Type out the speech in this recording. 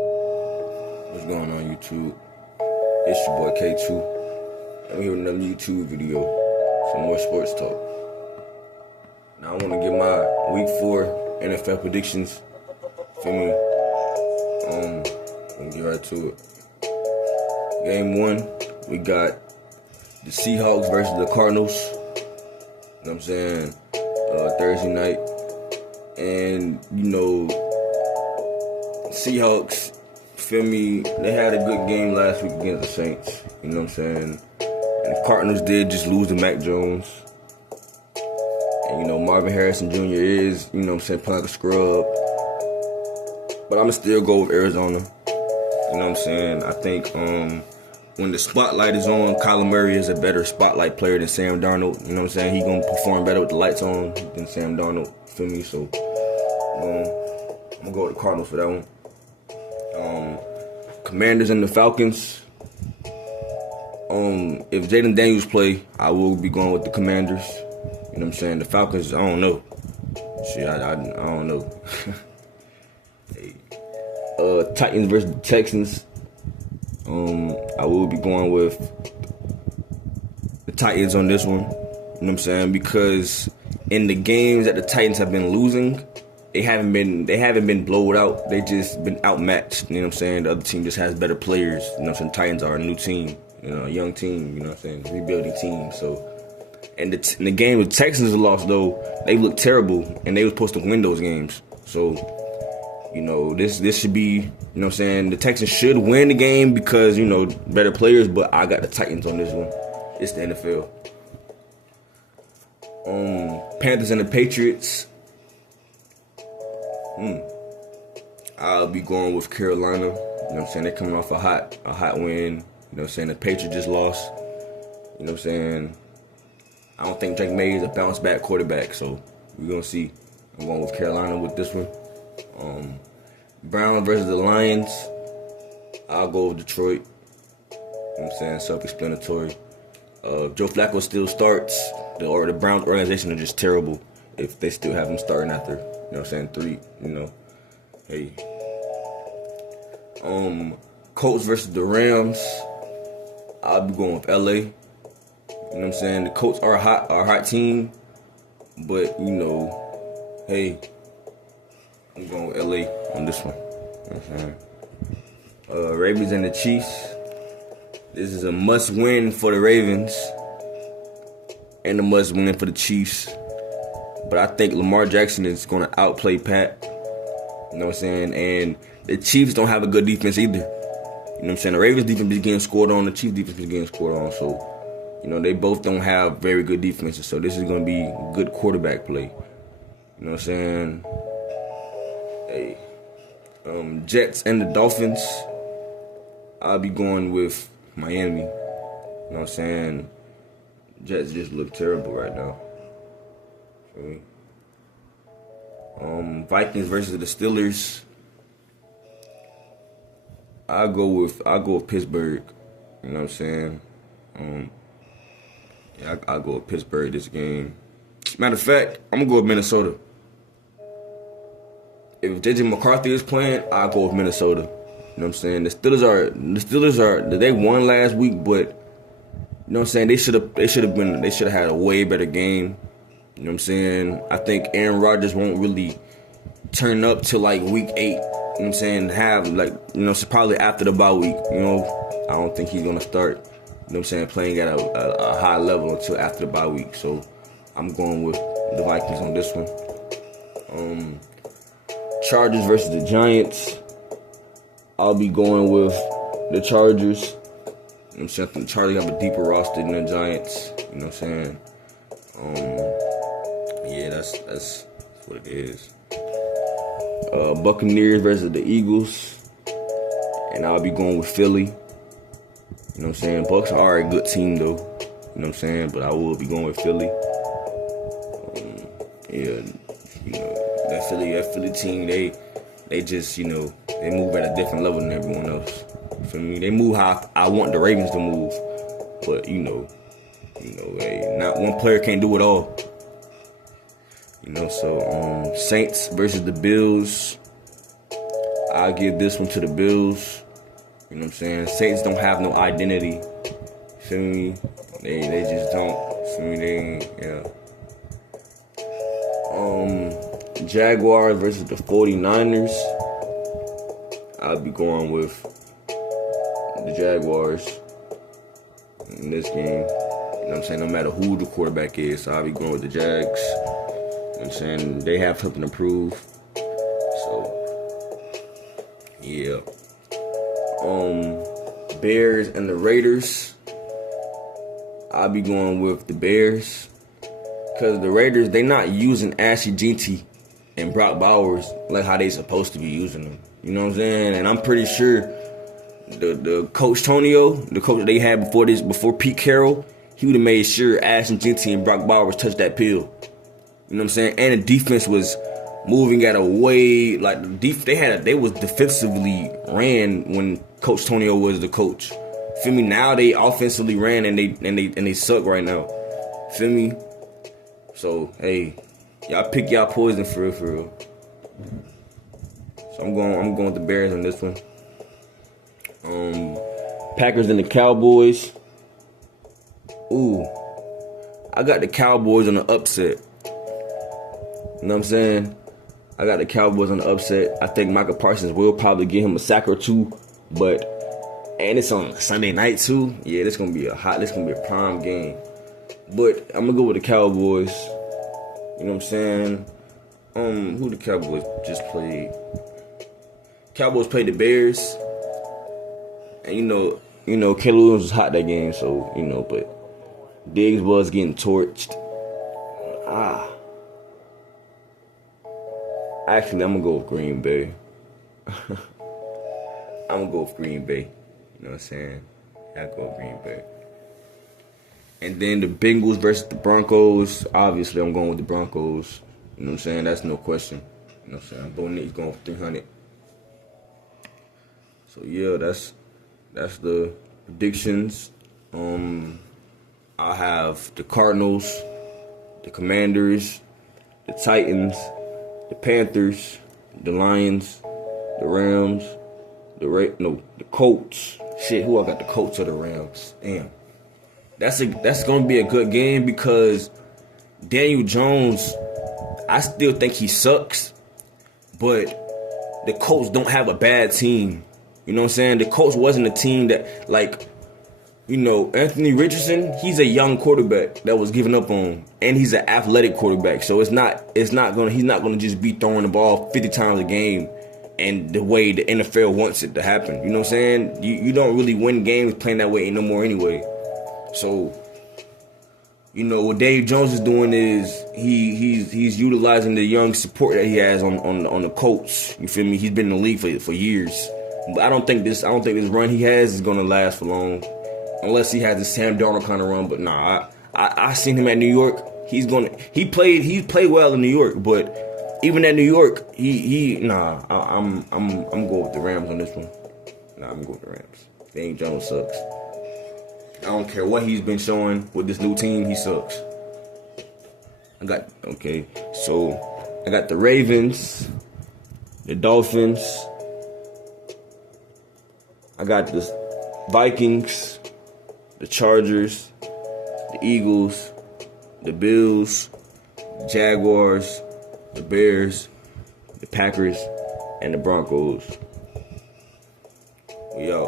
What's going on, YouTube? It's your boy K2. I'm here with another YouTube video. Some more sports talk. Now I want to get my week 4 NFL predictions. Feel me? Let me get right to it. Game 1, we got the Seahawks versus the Cardinals. You know what I'm saying? Thursday night. And, Seahawks, feel me, they had a good game last week against the Saints. You know what I'm saying? And the Cardinals did just lose to Mac Jones. And, Marvin Harrison Jr. is, playing like a scrub. But I'm going to still go with Arizona. You know what I'm saying? I think when the spotlight is on, Kyler Murray is a better spotlight player than Sam Darnold. You know what I'm saying? He's going to perform better with the lights on than Sam Darnold. Feel me? So, I'm going to go with the Cardinals for that one. Commanders and the Falcons. If Jaden Daniels play, I will be going with the Commanders. You know what I'm saying? The Falcons, I don't know. Shit, I don't know. Hey. Titans versus the Texans. I will be going with the Titans on this one. You know what I'm saying? Because in the games that the Titans have been losing, they haven't been blown out. They just been outmatched. You know what I'm saying? The other team just has better players. You know what I'm saying? Titans are a new team. A young team. You know what I'm saying? Rebuilding team. So, and in the game with Texans lost though, they looked terrible, and they were supposed to win those games. So, this should be, you know what I'm saying, the Texans should win the game because, better players, but I got the Titans on this one. It's the NFL. Panthers and the Patriots. I'll be going with Carolina. You know what I'm saying? They're coming off a hot win. You know what I'm saying? The Patriots just lost. You know what I'm saying? I don't think Drake May is a bounce back quarterback, so we're gonna see. I'm going with Carolina with this one. Browns versus the Lions. I'll go with Detroit. You know what I'm saying? Self-explanatory. Joe Flacco still starts. The Browns organization are just terrible if they still have him starting after, you know what I'm saying, 3, Hey. Colts versus the Rams. I'll be going with LA. You know what I'm saying? The Colts are a hot team. But, hey, I'm going with LA on this one. You know what I'm saying? Ravens and the Chiefs. This is a must-win for the Ravens and a must-win for the Chiefs. But I think Lamar Jackson is going to outplay Pat. You know what I'm saying? And the Chiefs don't have a good defense either. You know what I'm saying? The Ravens defense is getting scored on. The Chiefs defense is getting scored on. So, they both don't have very good defenses. So this is going to be good quarterback play. You know what I'm saying? Hey. Jets and the Dolphins. I'll be going with Miami. You know what I'm saying? Jets just look terrible right now. Okay. Vikings versus the Steelers. I'll go with Pittsburgh. You know what I'm saying? I'll go with Pittsburgh this game. Matter of fact, I'm gonna go with Minnesota. If JJ McCarthy is playing, I'll go with Minnesota. You know what I'm saying? The Steelers are they won last week, but you know what I'm saying, they should have had a way better game. You know what I'm saying? I think Aaron Rodgers won't really turn up till like week 8. You know what I'm saying? So probably after the bye week. I don't think he's gonna start, you know what I'm saying, playing at a high level until after the bye week. So I'm going with the Vikings on this one. Chargers versus the Giants. I'll be going with the Chargers. You know what I'm saying? I think the Chargers have a deeper roster than the Giants. You know what I'm saying? Yeah, that's what it is. Buccaneers versus the Eagles. And I'll be going with Philly. You know what I'm saying? Bucs are a good team though. You know what I'm saying? But I will be going with Philly. That Philly team, they just, they move at a different level than everyone else. For me, they move how I want the Ravens to move. But hey, not one player can't do it all. So Saints versus the Bills. I'll give this one to the Bills. You know what I'm saying? Saints don't have no identity. Feel me? They just don't. Feel me? They ain't, yeah. Jaguars versus the 49ers. I'll be going with the Jaguars in this game. You know what I'm saying? No matter who the quarterback is, so I'll be going with the Jags. You know what I'm saying? They have something to prove. So, yeah. Bears and the Raiders. I'll be going with the Bears. Because the Raiders, they not using Ashley Jeanty and Brock Bowers like how they supposed to be using them. You know what I'm saying? And I'm pretty sure the coach Tonio, the coach they had before Pete Carroll, he would have made sure Ashley Jeanty and Brock Bowers touched that pill. You know what I'm saying? And the defense was moving at a way like they was defensively ran when Coach Tonio was the coach. Feel me? Now they offensively ran and they suck right now. Feel me? So hey, y'all pick y'all poison for real. So I'm going with the Bears on this one. Packers and the Cowboys. Ooh, I got the Cowboys on the upset. You know what I'm saying? I got the Cowboys on the upset. I think Micah Parsons will probably get him a sack or two, and it's on Sunday night too. Yeah, this gonna be a prime game. But I'm gonna go with the Cowboys. You know what I'm saying? Who the Cowboys just played? Cowboys played the Bears. And you know, Caleb Williams was hot that game, so but Diggs was getting torched. Actually, I'm gonna go with Green Bay. I'm gonna go with Green Bay. You know what I'm saying? I go with Green Bay. And then the Bengals versus the Broncos. Obviously, I'm going with the Broncos. You know what I'm saying? That's no question. You know what I'm saying? Bo Nix going for 300. So yeah, that's the predictions. I have the Cardinals, the Commanders, the Titans, the Panthers, the Lions, the Rams, the Colts. Shit, who I got? The Colts or the Rams? Damn. That's gonna be a good game because Daniel Jones, I still think he sucks, but the Colts don't have a bad team. You know what I'm saying? The Colts wasn't a team that, Anthony Richardson, he's a young quarterback that was given up on, and he's an athletic quarterback. So he's not gonna just be throwing the ball 50 times a game and the way the NFL wants it to happen. You know what I'm saying? You don't really win games playing that way no more anyway. So, what Dave Jones is doing is he's utilizing the young support that he has on the Colts. You feel me? He's been in the league for years. But I don't think this run he has is gonna last for long. Unless he has the Sam Darnold kind of run. But nah, I seen him at New York. He played well in New York, but even at New York, I'm going with the Rams on this one. I'm going with the Rams. Daniel Jones sucks. I don't care what he's been showing with this new team, he sucks. I got the Ravens, the Dolphins, I got the Vikings, the Chargers, the Eagles, the Bills, the Jaguars, the Bears, the Packers, and the Broncos. We out.